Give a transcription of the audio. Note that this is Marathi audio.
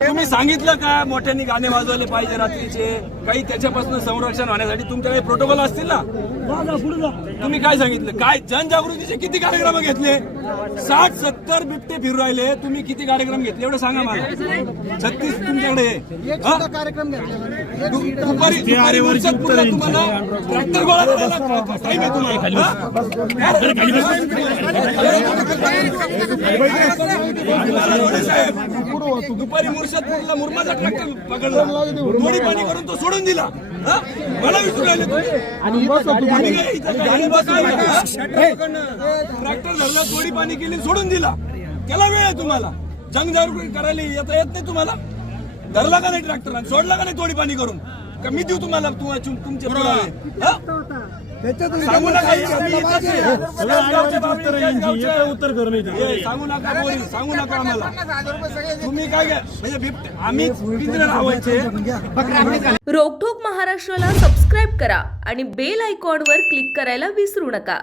तुम्ही सांगितलं का मोठ्यांनी गाणे वाजवले पाहिजे रात्रीचे? काही त्याच्यापासून संरक्षण होण्यासाठी तुमच्याकडे प्रोटोकॉल असतील ना? तुम्ही काय सांगितलं? काय जनजागृतीचे किती कार्यक्रम घेतले? साठ सत्तर बिबटे फिरू राहिले. तुम्ही किती कार्यक्रम घेतले? एवढं सांगा मला. छत्तीस तुमच्याकडे तुम्हाला ट्रॅक्टर गोळा करायला दुपारी मुर्शदपूरला मुरमाचा ट्रॅक्टर पकडला. पाणी करून तो सोडून दिला? मला विचारू राहिले गाडी? ट्रॅक्टर धरला थोडी पाणी केली सोडून दिला. त्याला वेळ आहे तुम्हाला. जंग जागृती करायला येता येत नाही तुम्हाला. धरला का नाही ट्रॅक्टर? सोडला का नाही थोडी पाणी करून? का मी देऊ तुम्हाला तुम्हा- तुम- तुमचे? सांगू नका आम्ही इथंच आहे. सगळ्याच गावचे बाबी, एकाच गावचे. सांगू नका बोरी सांगू नका आम्हाला. तुम्ही काय काय म्हणजे बिबटे आम्ही रोकठोक महाराष्ट्राला सबस्क्राईब करा आणि बेल आयकॉनवर क्लिक करायला विसरू नका.